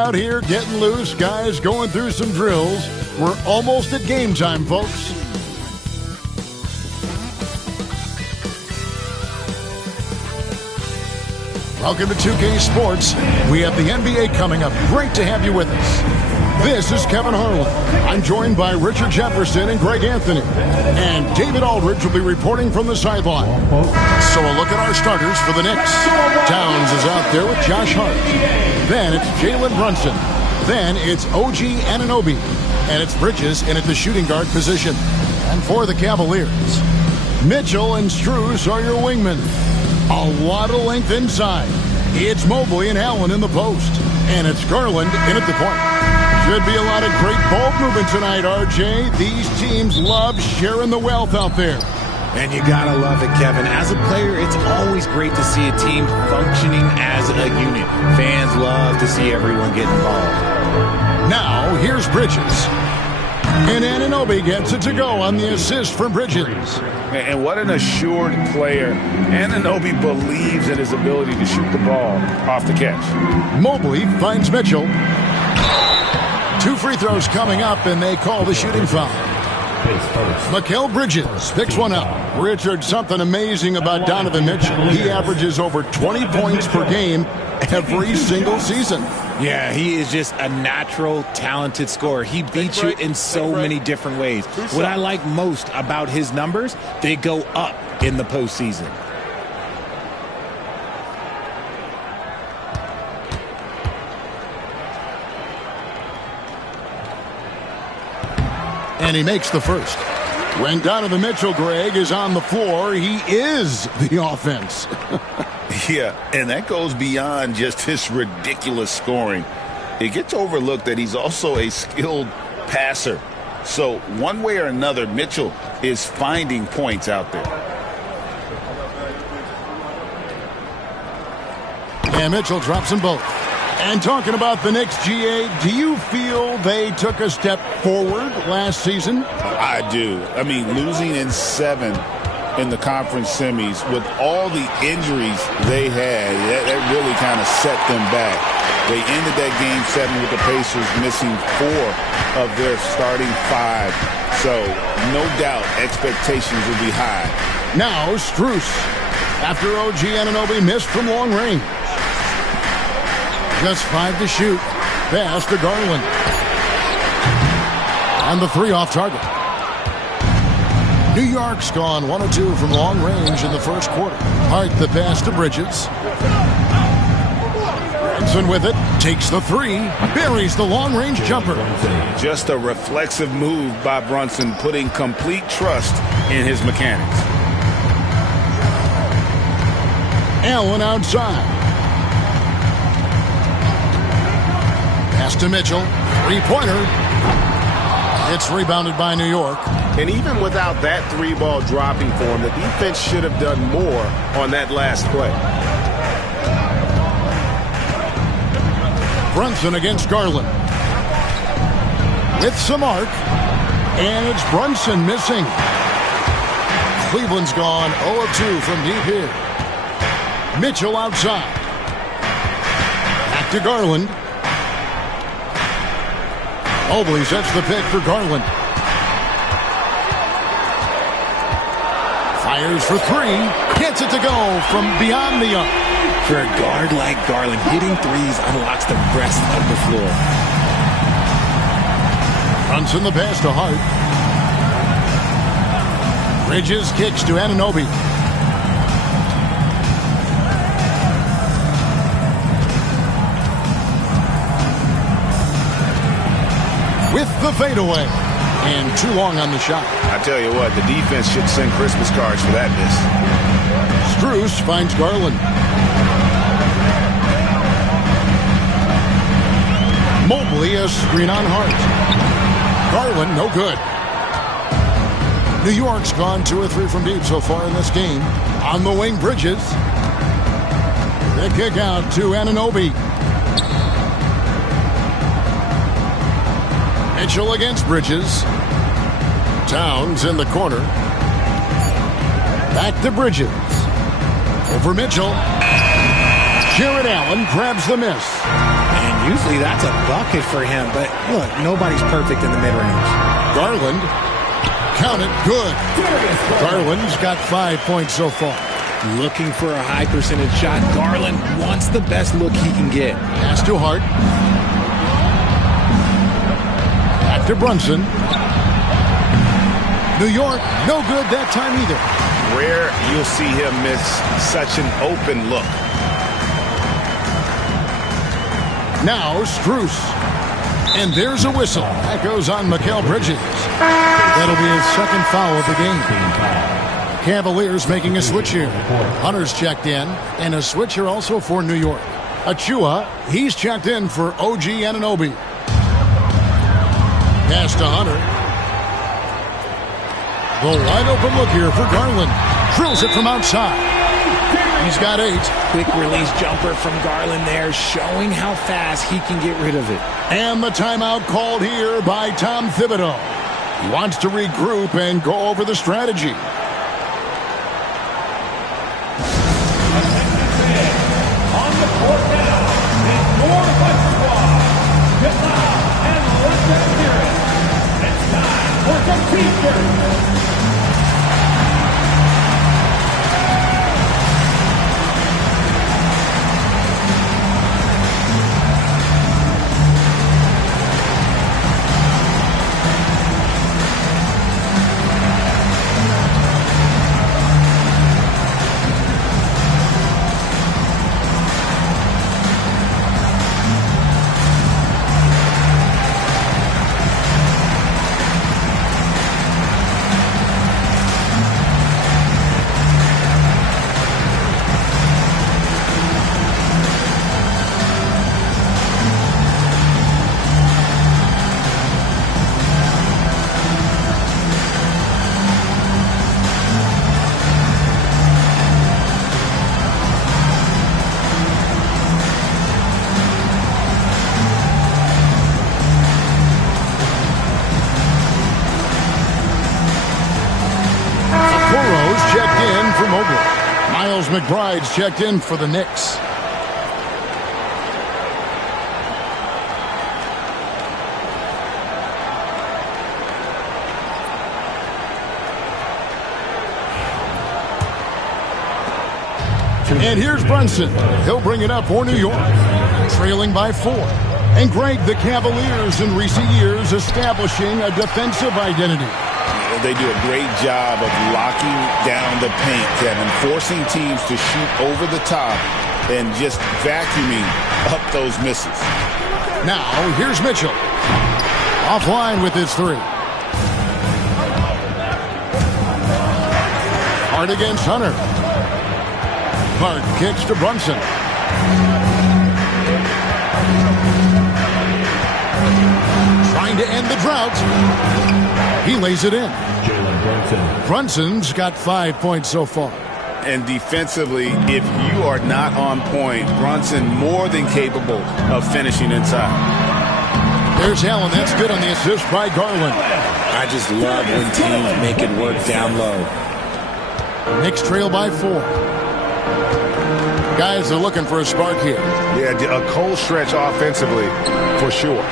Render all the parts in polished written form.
Out here getting loose, guys going through some drills. We're almost at game time, folks. Welcome to 2K Sports. We have the NBA coming up. Great to have you with us. This is Kevin Harlan. I'm joined by Richard Jefferson and Greg Anthony. And David Aldridge will be reporting from the sideline. So a look at our starters for the Knicks. Towns is out there with Josh Hart. Then it's Jalen Brunson. Then it's OG Anunoby. And it's Bridges in at the shooting guard position. And for the Cavaliers, Mitchell and Strus are your wingmen. A lot of length inside. It's Mobley and Allen in the post. And it's Garland in at the point. Should be a lot of great ball movement tonight, RJ. These teams love sharing the wealth out there. And you gotta love it, Kevin. As a player, it's always great to see a team functioning as a unit. Fans love to see everyone get involved. Now, here's Bridges. And Anunoby gets it to go on the assist from Bridges. And what an assured player. Anunoby believes in his ability to shoot the ball off the catch. Mobley finds Mitchell. 2 free throws coming up, and they call the shooting foul. Mikal Bridges picks one up. Richard, something amazing about Donovan Mitchell. He averages over 20 points per game every single season. Yeah, he is just a natural, talented scorer. He beats you in so many different ways. What I like most about his numbers, they go up in the postseason. And he makes the first. When Donovan Mitchell, Greg, is on the floor, he is the offense. Yeah, and that goes beyond just his ridiculous scoring. It gets overlooked that he's also a skilled passer. So one way or another, Mitchell is finding points out there. And Mitchell drops them both. And talking about the Knicks, GA, do you feel they took a step forward last season? I do. I mean, losing in 7 in the conference semis with all the injuries they had, that really kind of set them back. They ended that game 7 with the Pacers missing 4 of their starting 5. So, no doubt, expectations will be high. Now, Strus. After OG Anunoby missed from long range. Just 5 to shoot. Pass to Garland. And the 3 off target. New York's gone 1 of 2 from long range in the first quarter. Hart the pass to Bridges. Brunson with it. Takes the 3. Buries the long range jumper. Just a reflexive move by Brunson, putting complete trust in his mechanics. Allen outside. Pass to Mitchell. 3-pointer. It's rebounded by New York. And even without that 3-ball dropping for him, the defense should have done more on that last play. Brunson against Garland. With some arc. And it's Brunson missing. Cleveland's gone 0 of 2 from deep here. Mitchell outside. Back to Garland. Mobley sets the pick for Garland. Fires for 3. Gets it to go from beyond the arc. For a guard like Garland, hitting threes unlocks the rest of the floor. Brunson the pass to Hart. Bridges kicks to Anunoby. With the fadeaway. And too long on the shot. I tell you what, the defense should send Christmas cards for that miss. Strus finds Garland. Mobley a screen on Hart. Garland no good. New York's gone 2 or 3 from deep so far in this game. On the wing, Bridges. The kick out to Anunoby. Mitchell against Bridges. Towns in the corner. Back to Bridges. Over Mitchell. Jared Allen grabs the miss. And Usually that's a bucket for him, but look, nobody's perfect in the mid-range. Garland, count it, good. Garland's got 5 points so far. Looking for a high percentage shot. Garland wants the best look he can get. Pass to Hart. Back to Brunson. New York, no good that time either. Rare you'll see him miss such an open look. Now Strus. And there's a whistle. That goes on Mikal Bridges. That'll be his second foul of the game. Cavaliers making a switch here. Hunter's checked in, and a switch here also for New York. Achua, he's checked in for OG Anunoby. Pass to Hunter. The wide open look here for Garland. Drills it from outside. He's got 8. Quick release jumper from Garland there, showing how fast he can get rid of it. And the timeout called here by Tom Thibodeau. He wants to regroup and go over the strategy. McBride's checked in for the Knicks. And here's Brunson. He'll bring it up for New York, trailing by 4. And Greg, the Cavaliers in recent years establishing a defensive identity. They do a great job of locking down the paint, Kevin, forcing teams to shoot over the top and just vacuuming up those misses. Now, here's Mitchell. Offline with his 3. Hart against Hunter. Hart kicks to Brunson. Trying to end the drought. He lays it in. Brunson's got 5 points so far. And defensively, if you are not on point, Brunson more than capable of finishing inside. There's Allen. That's good on the assist by Garland. I just love when teams make it work down low. Knicks trail by 4. Guys are looking for a spark here. Yeah, a cold stretch offensively, for sure.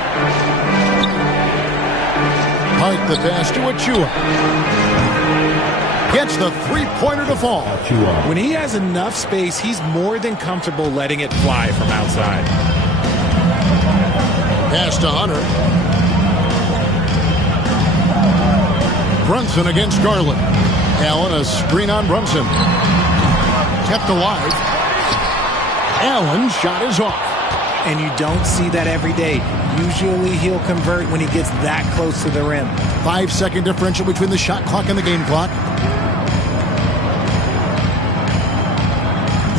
Hart the pass to Achua. Gets the three-pointer to fall. When he has enough space, he's more than comfortable letting it fly from outside. Pass to Hunter. Brunson against Garland. Allen, a screen on Brunson. Kept alive. Allen's shot is off. And you don't see that every day. Usually he'll convert when he gets that close to the rim. 5-second differential between the shot clock and the game clock.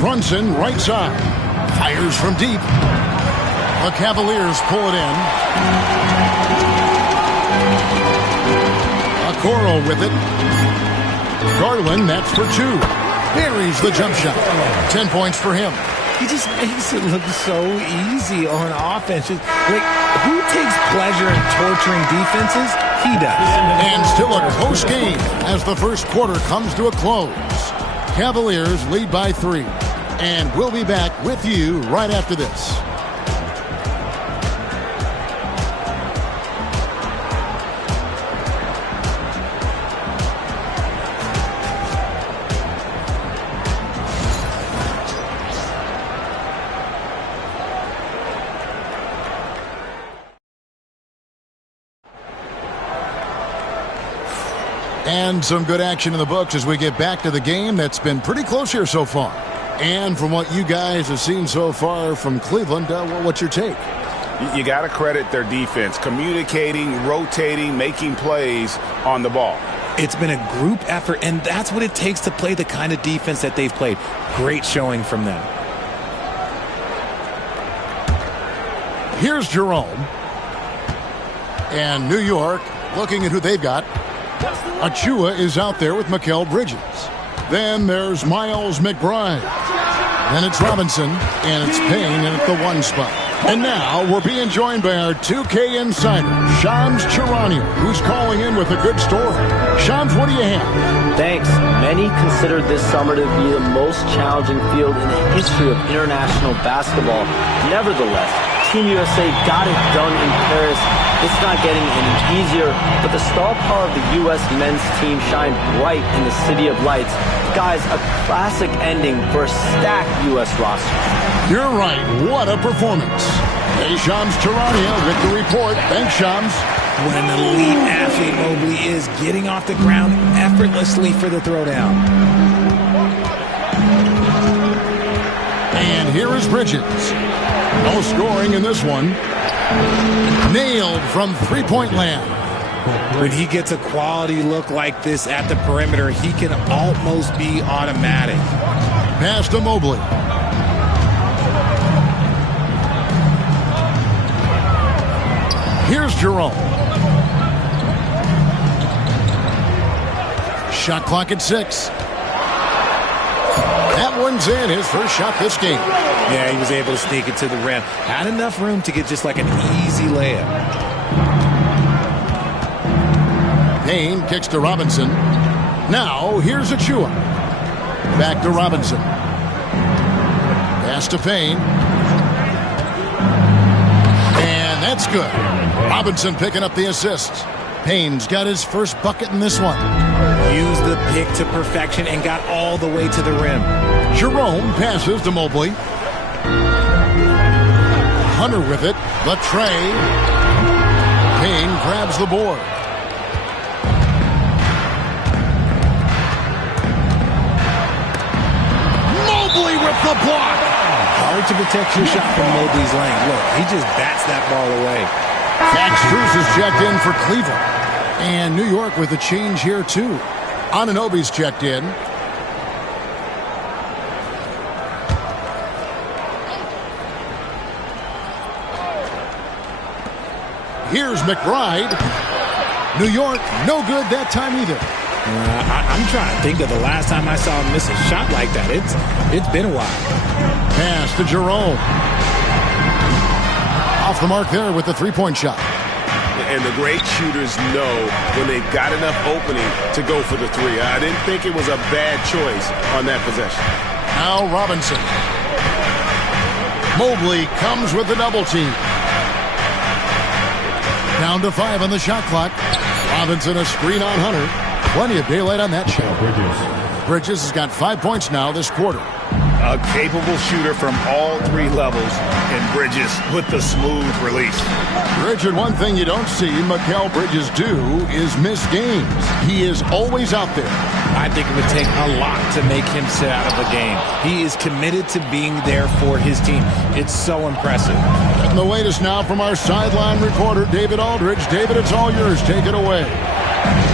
Brunson, right side. Fires from deep. The Cavaliers pull it in. Okoro with it. Garland, that's for 2. Buries the jump shot. 10 points for him. He just makes it look so easy on offense. Like, who takes pleasure in torturing defenses? He does. And still a close game as the first quarter comes to a close. Cavaliers lead by 3. And we'll be back with you right after this. And some good action in the books as we get back to the game that's been pretty close here so far. And from what you guys have seen so far from Cleveland, what's your take? You got to credit their defense, communicating, rotating, making plays on the ball. It's been a group effort, and that's what it takes to play the kind of defense that they've played. Great showing from them. Here's Jerome. And New York looking at who they've got. Achua is out there with Mikal Bridges. Then there's Miles McBride. Then it's Robinson, and it's Payne in at the 1 spot. And now we're being joined by our 2K insider, Shams Charania, who's calling in with a good story. Shams, what do you have? Thanks. Many considered this summer to be the most challenging field in the history of international basketball. Nevertheless, Team USA got it done in Paris. It's not getting any easier, but the star power of the U.S. men's team shined bright in the City of Lights. Guys, a classic ending for a stacked U.S. roster. You're right. What a performance. Hey, Shams Charania with the report. Thanks, Shams. What an elite athlete Mobley is, getting off the ground effortlessly for the throwdown. And here is Bridges. No scoring in this one. Nailed from three-point land. When he gets a quality look like this at the perimeter, he can almost be automatic. Pass to Mobley. Here's Jerome. Shot clock at 6. That one's in, his first shot this game. Yeah, he was able to sneak it to the rim. Had enough room to get just like an easy layup. Payne kicks to Robinson. Now, here's Achua. Back to Robinson. Pass to Payne. And that's good. Robinson picking up the assist. Payne's got his first bucket in this one. Used the pick to perfection and got all the way to the rim. Jerome passes to Mobley. Hunter with it. The tray. Payne grabs the board. Mobley with the block. Hard to protect your shot from Mobley's lane. Look, he just bats that ball away. Max Strus is checked in for Cleveland. And New York with a change here, too. Anunoby's checked in. Here's McBride. New York, no good that time either. I'm trying to think of the last time I saw him miss a shot like that. It's been a while. Pass to Jerome. Off the mark there with the three-point shot. And the great shooters know when they've got enough opening to go for the three. I didn't think it was a bad choice on that possession. Now Robinson. Mobley comes with the double team. Down to 5 on the shot clock. Robinson a screen on Hunter. Plenty of daylight on that shot. Bridges has got 5 points now this quarter. A capable shooter from all 3 levels, and Bridges with the smooth release. Richard, one thing you don't see Mikal Bridges do is miss games. He is always out there. I think it would take a lot to make him sit out of a game. He is committed to being there for his team. It's so impressive. And the latest now from our sideline reporter, David Aldridge. David, it's all yours. Take it away.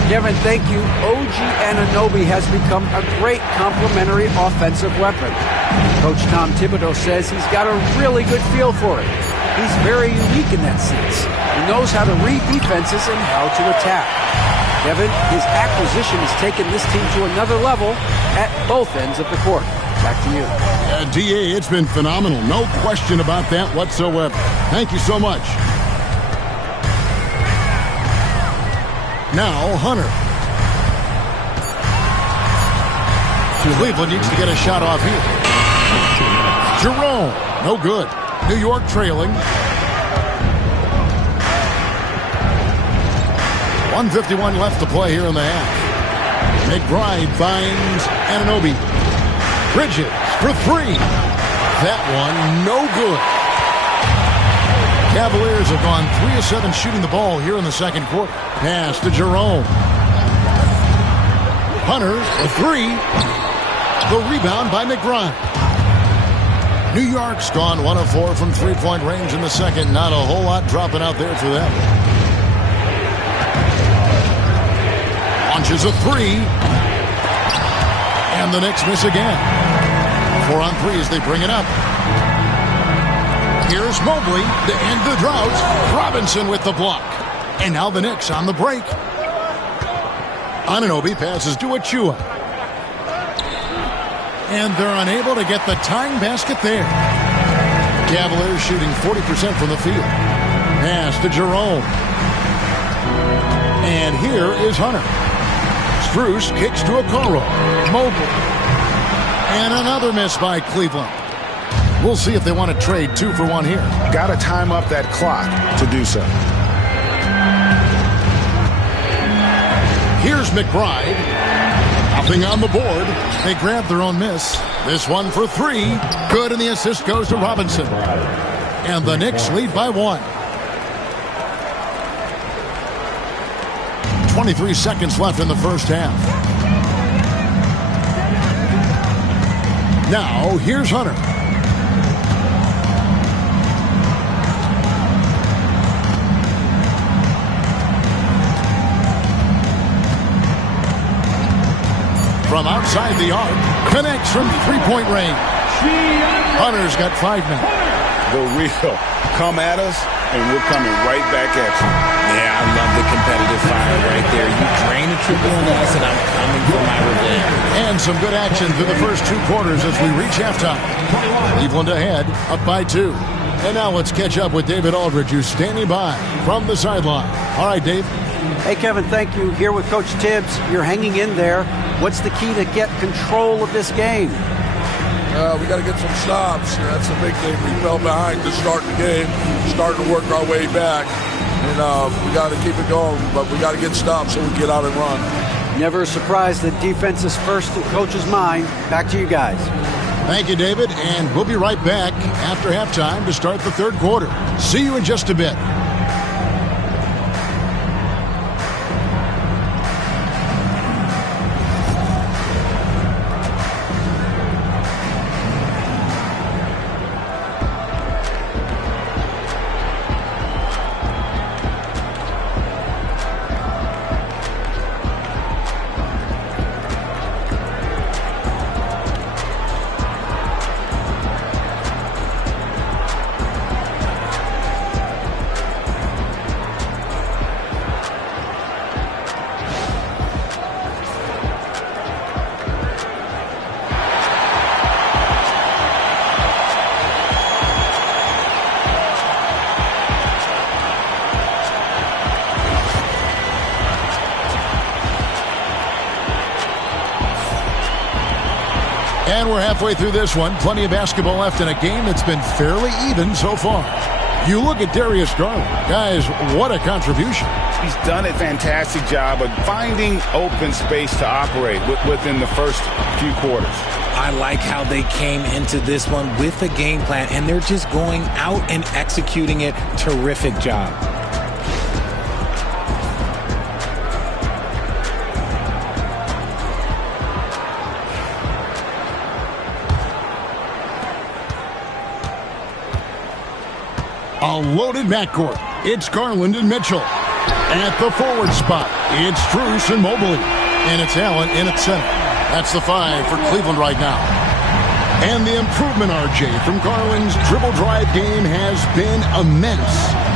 Kevin, thank you. OG Anunoby has become a great complementary offensive weapon. Coach Tom Thibodeau says he's got a really good feel for it. He's very unique in that sense. He knows how to read defenses and how to attack. Kevin, his acquisition has taken this team to another level at both ends of the court. Back to you. D.A., it's been phenomenal. No question about that whatsoever. Thank you so much. Now, Hunter. Cleveland needs to get a shot off here. Jerome, no good. New York trailing. 1:51 left to play here in the half. McBride finds Anunoby. Bridges for 3. That one, no good. Cavaliers have gone 3 of 7 shooting the ball here in the second quarter. Pass to Jerome. Hunter, the three. The rebound by McBride. New York's gone 1 of 4 from three-point range in the second. Not a whole lot dropping out there for them. Launches a three. And the Knicks miss again. 4 on 3 as they bring it up. Here's Mobley to end the drought. Robinson with the block. And now the Knicks on the break. Anunoby passes to Achua. And they're unable to get the tying basket there. Cavaliers shooting 40% from the field. Pass to Jerome. And here is Hunter. Strus kicks to Okoro. Mobley. And another miss by Cleveland. We'll see if they want to trade 2 for 1 here. Got to time up that clock to do so. Here's McBride. Nothing on the board. They grab their own miss. This one for 3. Good, and the assist goes to Robinson. And the Knicks lead by 1. 23 seconds left in the first half. Now, here's Hunter. From outside the arc, connects from three-point range. Hunter's got 5 now. The real come at us, and we're coming right back at you. Yeah, I love the competitive fire right there. You drain a triple on us, and I'm coming for my revenge. And some good action through the first 2 quarters as we reach halftime. Cleveland ahead, up by 2. And now let's catch up with David Aldridge, who's standing by from the sideline. All right, Dave. Hey, Kevin, thank you. Here with Coach Tibbs. You're hanging in there. What's the key to get control of this game? We got to get some stops. That's the big thing. We fell behind to start the game, starting to work our way back. And we got to keep it going, but we got to get stops so we can get out and run. Never a surprise that defense is first in Coach's mind. Back to you guys. Thank you, David. And we'll be right back after halftime to start the third quarter. See you in just a bit. And we're halfway through this one. Plenty of basketball left in a game that's been fairly even so far. You look at Darius Garland. Guys, what a contribution. He's done a fantastic job of finding open space to operate within the first few quarters. I like how they came into this one with a game plan, and they're just going out and executing it. Terrific job. A loaded backcourt. It's Garland and Mitchell. At the forward spot, it's Strus and Mobley. And it's Allen in at center. That's the 5 for Cleveland right now. And the improvement, RJ, from Garland's dribble drive game has been immense.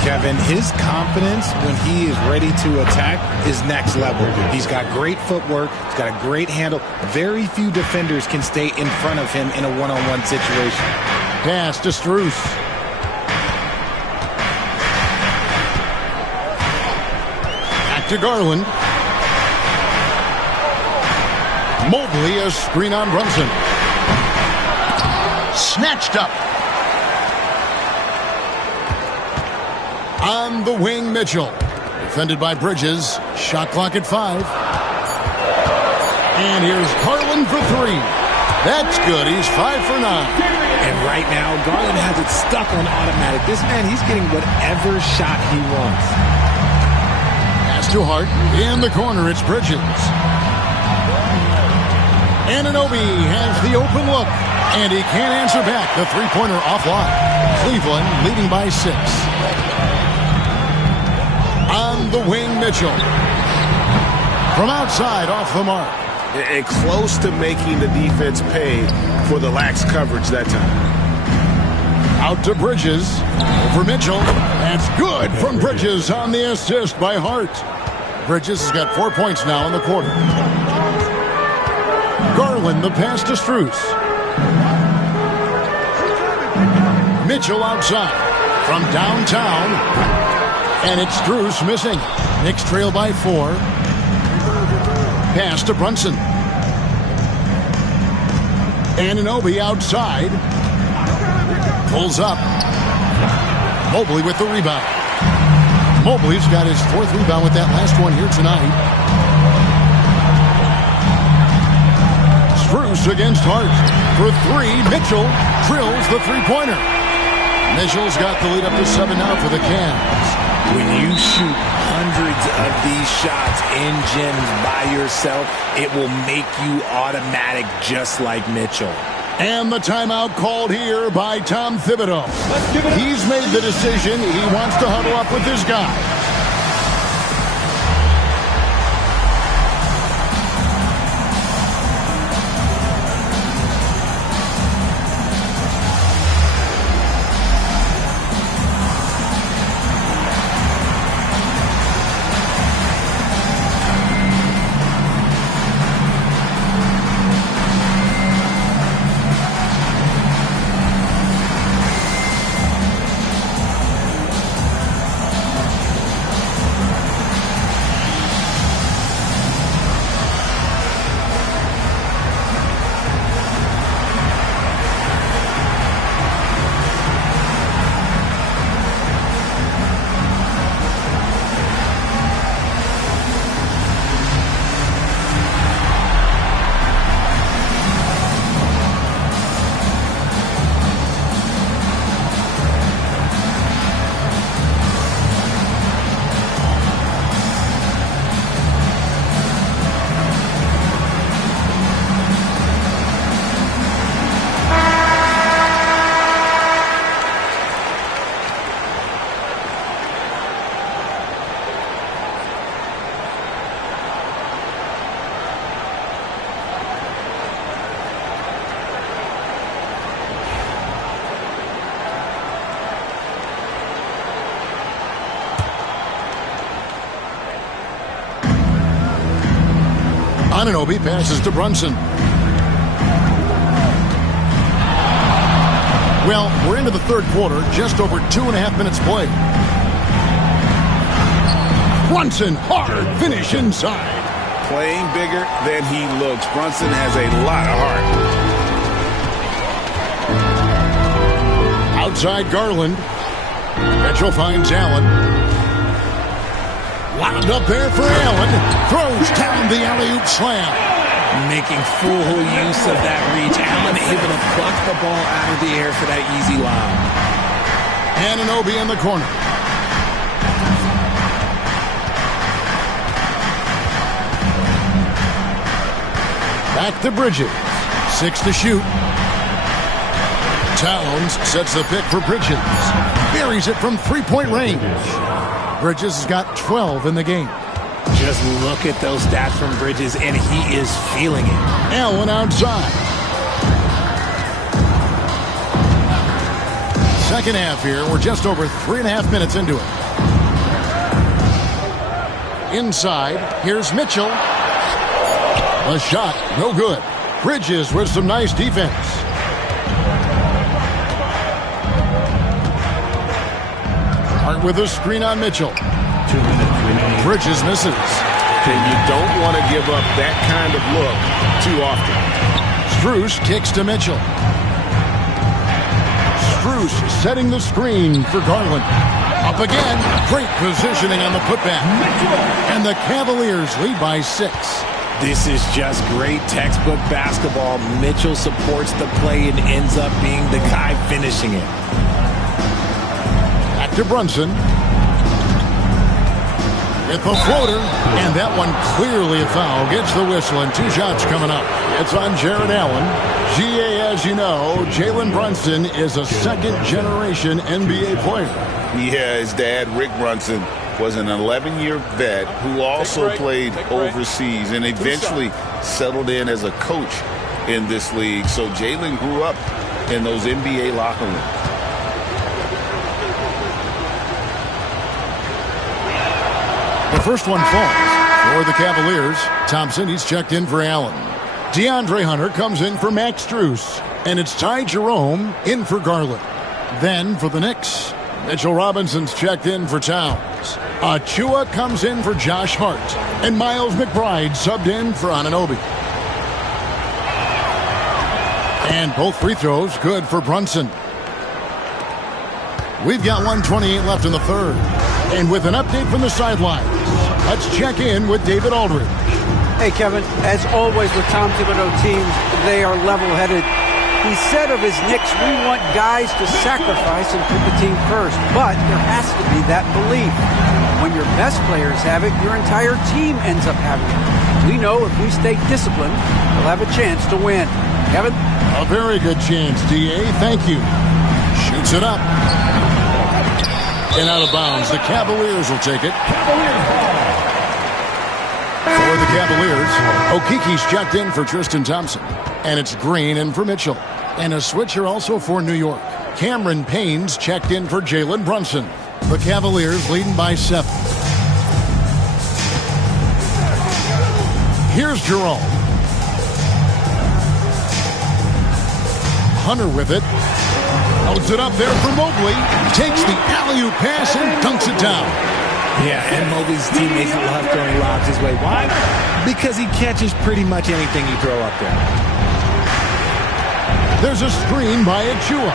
Kevin, his confidence when he is ready to attack is next level. He's got great footwork. He's got a great handle. Very few defenders can stay in front of him in a one-on-one situation. Pass to Strus. To Garland. Mobley, a screen on Brunson. Snatched up. On the wing, Mitchell. Defended by Bridges. Shot clock at 5. And here's Garland for 3. That's good. He's 5 for 9. And right now, Garland has it stuck on automatic. This man, he's getting whatever shot he wants. Too hard. In the corner, it's Bridges. Anunoby has the open look, and he can't answer back. The three-pointer offline. Cleveland leading by 6. On the wing, Mitchell. From outside, off the mark. And close to making the defense pay for the lax coverage that time. Out to Bridges. Over Mitchell. That's good from Bridges on the assist by Hart. Bridges has got 4 points now in the quarter. Garland, the pass to Strus. Mitchell outside from downtown. And it's Strus missing. Knicks trail by 4. Pass to Brunson. Anunoby outside. Pulls up. Mobley with the rebound. Mobley's got his 4th rebound with that last one here tonight. Strus against Hart. For 3, Mitchell drills the three-pointer. Mitchell's got the lead up to 7 now for the Cavs. When you shoot hundreds of these shots in gyms by yourself, it will make you automatic just like Mitchell. And the timeout called here by Tom Thibodeau. He's made the decision. He wants to huddle up with his guy. Anunoby passes to Brunson. Well, we're into the 3rd quarter, just over 2.5 minutes played. Brunson, hard finish inside. Playing bigger than he looks. Brunson has a lot of heart. Outside Garland. Mitchell finds Allen. Wound up there for Allen. Throws down the alley-oop slam. Making full use of that reach. Allen able to pluck the ball out of the air for that easy lob. Anunoby in the corner. Back to Bridges. 6 to shoot. Towns sets the pick for Bridges. Buries it from 3-point range. Bridges has got 12 in the game. Just look at those stats from Bridges, and he is feeling it. Allen outside. Second half here. We're just over 3.5 minutes into it. Inside, here's Mitchell. A shot, no good. Bridges with some nice defense. Hart with a screen on Mitchell. 2 minutes remaining. Bridges misses. And you don't want to give up that kind of look too often. Strus kicks to Mitchell. Strus setting the screen for Garland. Up again. Great positioning on the putback. And the Cavaliers lead by 6. This is just great textbook basketball. Mitchell supports the play and ends up being the guy finishing it. Back to Brunson. With the floater, and that one clearly a foul. Gets the whistle, and 2 shots coming up. It's on Jared Allen. GA, as you know, Jalen Brunson is a second-generation NBA player. Yeah, his dad, Rick Brunson, was an 11-year vet who also played overseas and eventually settled in as a coach in this league. So Jalen grew up in those NBA locker rooms. The first one falls for the Cavaliers. Thompson, he's checked in for Allen. DeAndre Hunter comes in for Max Strus. And it's Ty Jerome in for Garland. Then for the Knicks, Mitchell Robinson's checked in for Towns. Achua comes in for Josh Hart. And Miles McBride subbed in for Anunoby. And both free throws good for Brunson. We've got 1:28 left in the third. And with an update from the sidelines, let's check in with David Aldridge. Hey, Kevin, as always with Tom Thibodeau teams, they are level-headed. He said of his Knicks, we want guys to sacrifice and put the team first. But there has to be that belief. When your best players have it, your entire team ends up having it. We know if we stay disciplined, we'll have a chance to win. Kevin? A very good chance, D.A. Thank you. Shoots it up. And out of bounds. The Cavaliers will take it. For the Cavaliers, Okiki's checked in for Tristan Thompson. And it's Green in for Mitchell. And a switcher also for New York. Cameron Payne's checked in for Jalen Brunson. The Cavaliers leading by 7. Here's Jerome. Hunter with it. Holds it up there for Mobley. Takes the alley-oop pass and dunks it down. Yeah, and Mobley's teammates will have throwing lobs his way. Why? Because he catches pretty much anything you throw up there. There's a screen by Achua.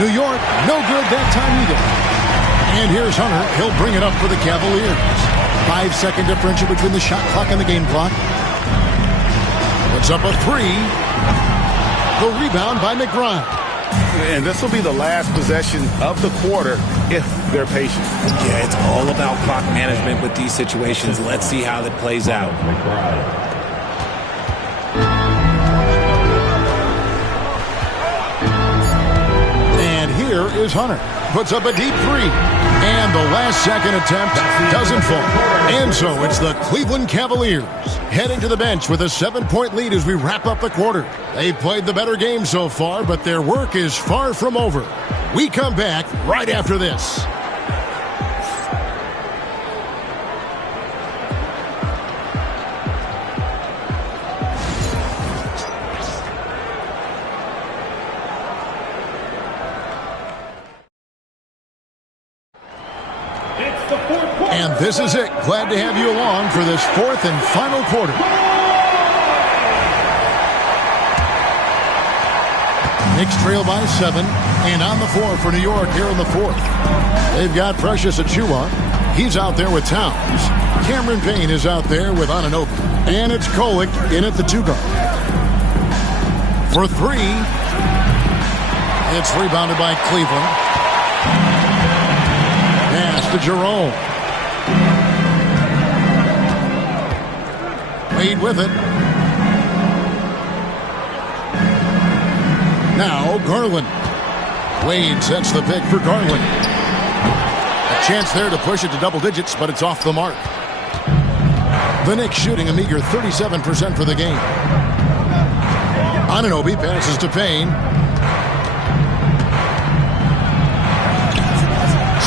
New York, no good that time either. And here's Hunter. He'll bring it up for the Cavaliers. 5-second differential between the shot clock and the game clock. Puts up a 3. The rebound by McBride. And this will be the last possession of the quarter if they're patient. Yeah, it's all about clock management with these situations. Let's see how that plays out. And here is Hunter. Puts up a deep 3. And the last second attempt doesn't fall. And so it's the Cleveland Cavaliers heading to the bench with a 7-point lead as we wrap up the quarter. They've played the better game so far, but their work is far from over. We come back right after this. And this is it. Glad to have you along for this 4th and final quarter. Knicks trail by 7. And on the floor for New York here in the 4th. They've got Precious Achua. He's out there with Towns. Cameron Payne is out there with Anunoby. And it's Kolek in at the 2 guard. For 3. It's rebounded by Cleveland. Pass to Jerome. Wade with it. Now Garland. Wade sets the pick for Garland. A chance there to push it to double digits, but it's off the mark. The Knicks shooting a meager 37% for the game. Anunoby passes to Payne.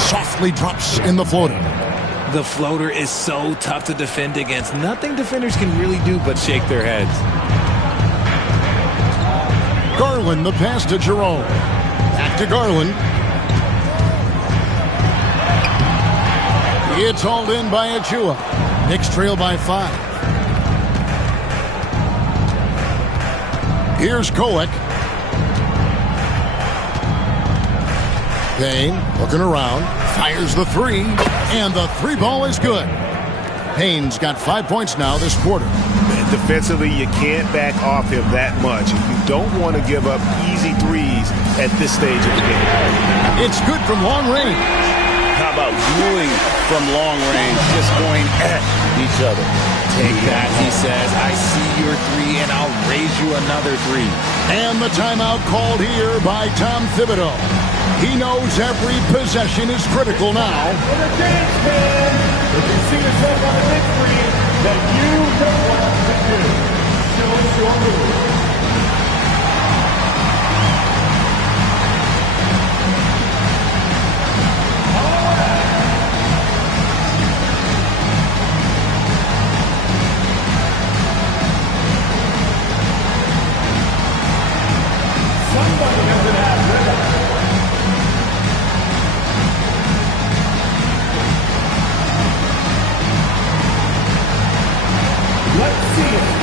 Softly drops in the floater. The floater is so tough to defend against. Nothing defenders can really do but shake their heads. Garland, the pass to Jerome. Back to Garland. It's hauled in by Achua. Knicks trail by 5. Here's Kolek. Payne looking around. Fires the 3. And the 3 ball is good. Payne's got 5 points now this quarter. And defensively, you can't back off him that much. You don't want to give up easy threes at this stage of the game. It's good from long range. How about viewing from long range, just going at each other? Take that, he says. I see your three, and I'll raise you another three. And the timeout called here by Tom Thibodeau. He knows every possession is critical now. For the Knicks, man, if you see yourself on the big screen, then you know what to do. Show us your move. Somebody doesn't have rhythm. Let's see it.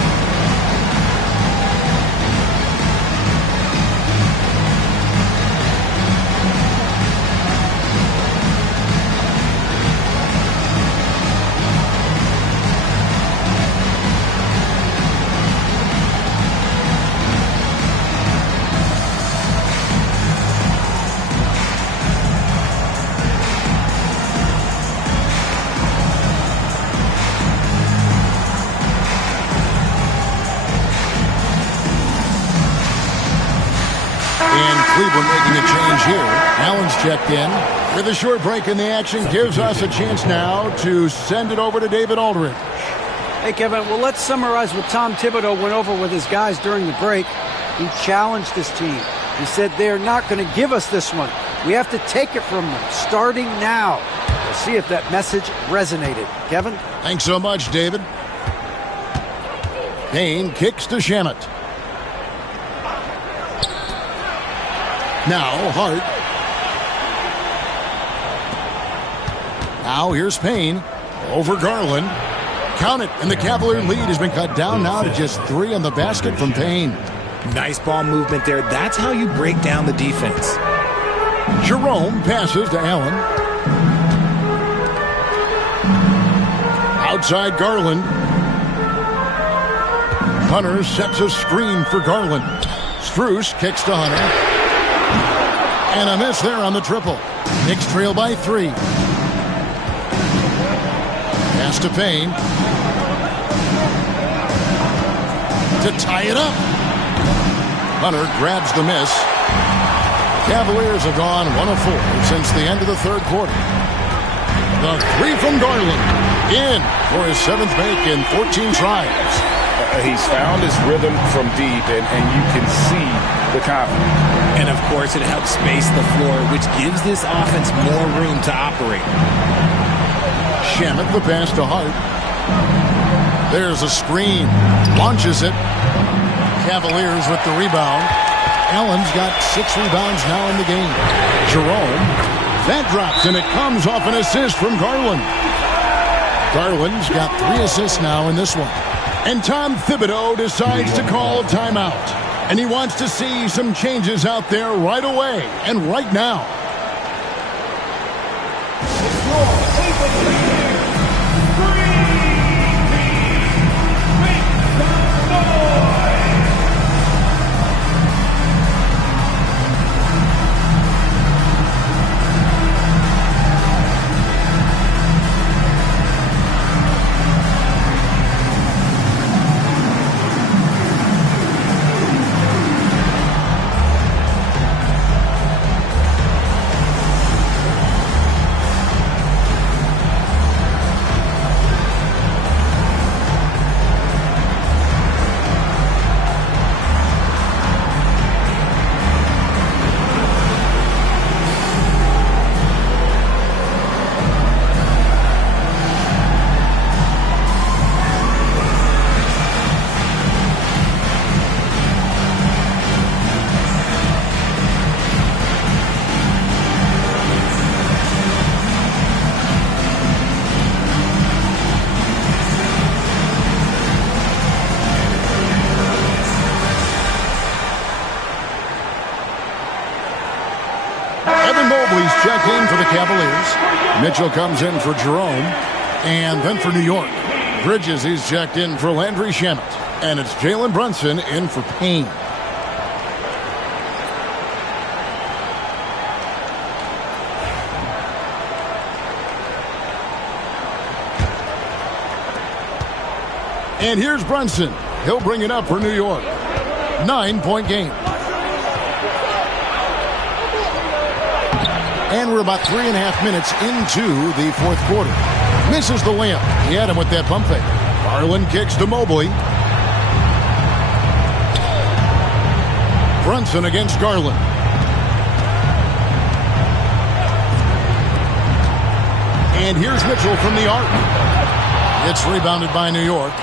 Cleveland making a change here. Allen's checked in. With a short break in the action, gives us a chance now to send it over to David Aldridge. Hey, Kevin, well, let's summarize what Tom Thibodeau went over with his guys during the break. He challenged his team. He said they're not going to give us this one. We have to take it from them, starting now. We'll see if that message resonated. Kevin? Thanks so much, David. Payne kicks to Shamet. Now, Hart. Now, here's Payne. Over Garland. Count it, and the Cavalier lead has been cut down now to just 3 on the basket from Payne. Nice ball movement there. That's how you break down the defense. Jerome passes to Allen. Outside Garland. Hunter sets a screen for Garland. Strus kicks to Hunter. And a miss there on the triple. Knicks trail by 3. Pass to Payne. To tie it up. Hunter grabs the miss. Cavaliers have gone 1 of 4 since the end of the third quarter. The 3 from Garland. In for his 7th make in 14 tries. He's found his rhythm from deep, and you can see the confidence. And, of course, it helps space the floor, which gives this offense more room to operate. Shamet the pass to Hart. There's a screen. Launches it. Cavaliers with the rebound. Allen's got 6 rebounds now in the game. Jerome. That drops, and it comes off an assist from Garland. Garland's got 3 assists now in this one. And Tom Thibodeau decides to call timeout. And he wants to see some changes out there right away and right now. Checked in for the Cavaliers. Mitchell comes in for Jerome. And then for New York, Bridges is checked in for Landry Shamet. And it's Jalen Brunson in for Payne. And here's Brunson. He'll bring it up for New York. 9-point game. And we're about 3.5 minutes into the fourth quarter. Misses the layup. He had him with that pump fake. Garland kicks to Mobley. Brunson against Garland. And here's Mitchell from the arc. It's rebounded by New York.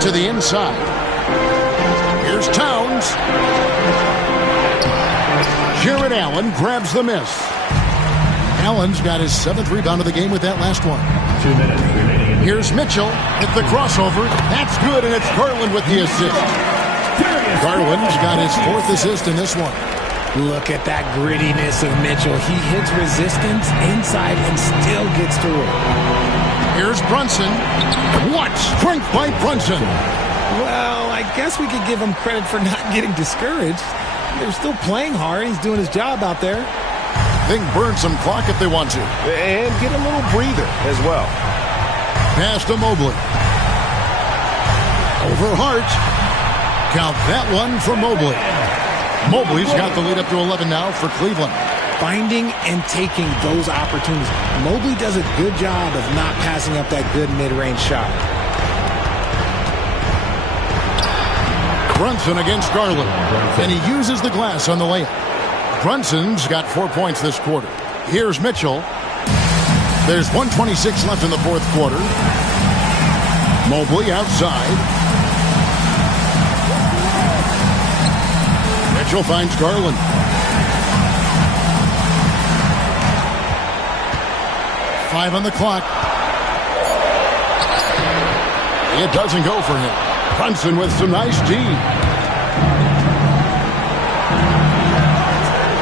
To the inside. Here's Towns. Jared Allen grabs the miss. Allen's got his 7th rebound of the game with that last one. 2 minutes remaining. Here's Mitchell at the crossover. That's good, and it's Garland with the assist. Garland's got his 4th assist in this one. Look at that grittiness of Mitchell. He hits resistance inside and still gets through it. Here's Brunson. What strength by Brunson. Well, I guess we could give him credit for not getting discouraged. They're still playing hard. He's doing his job out there. They can burn some clock if they want to. And get a little breather as well. Pass to Mobley. Over Hart. Count that one for Mobley. Mobley's got the lead up to 11 now for Cleveland. Finding and taking those opportunities. Mobley does a good job of not passing up that good mid-range shot. Brunson against Garland. And he uses the glass on the layup. Brunson's got 4 points this quarter. Here's Mitchell. There's 1:26 left in the fourth quarter. Mobley outside. Mitchell finds Garland. Five on the clock. It doesn't go for him. Brunson with some nice D.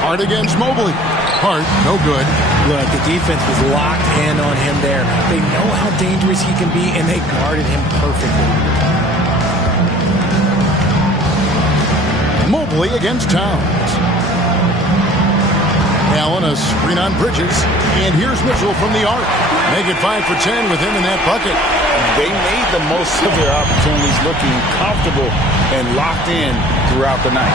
Hart against Mobley. Hart, no good. Look, the defense was locked in on him there. They know how dangerous he can be, and they guarded him perfectly. Mobley against Towns. Allen a screen on Bridges. And here's Mitchell from the arc. Make it 5 for 10 with him in that bucket. They made the most of their opportunities, looking comfortable and locked in throughout the night.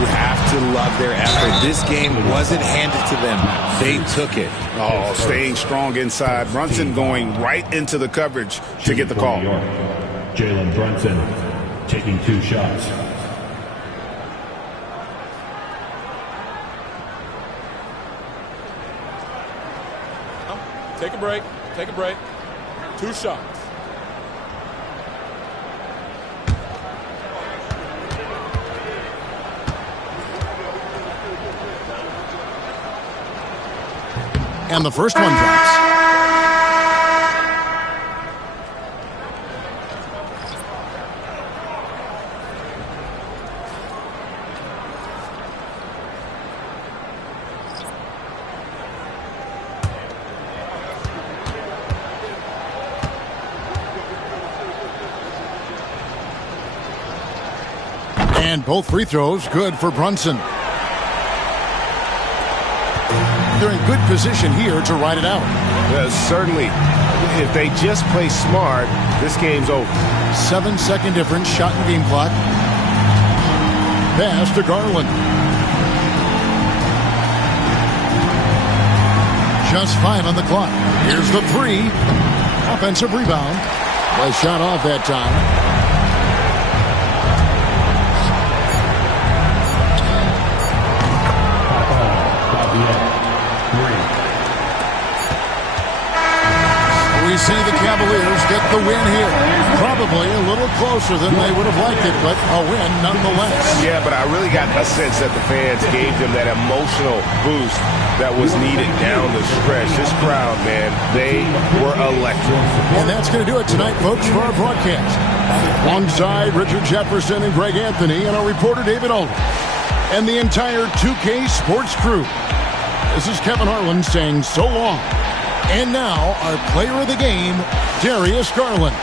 You have to love their effort. This game wasn't handed to them. They took it. Oh, staying strong inside. Brunson going right into the coverage to get the call. Jalen Brunson taking 2 shots. Take a break. Take a break. 2 shots. And the first one drops. And both free throws good for Brunson. They're in good position here to ride it out. Certainly, if they just play smart, this game's over. 7-second difference, shot and game clock. Pass to Garland. Just 5 on the clock. Here's the 3. Offensive rebound. Was shot off that time. We see the Cavaliers get the win here. Probably a little closer than they would have liked it, but a win nonetheless. Yeah, but I really got a sense that the fans gave them that emotional boost that was needed down the stretch. This crowd, man, they were electric. And that's going to do it tonight, folks, for our broadcast. Alongside Richard Jefferson and Greg Anthony and our reporter David Aldridge and the entire 2K Sports crew. This is Kevin Harlan saying so long. And now, our player of the game, Darius Garland.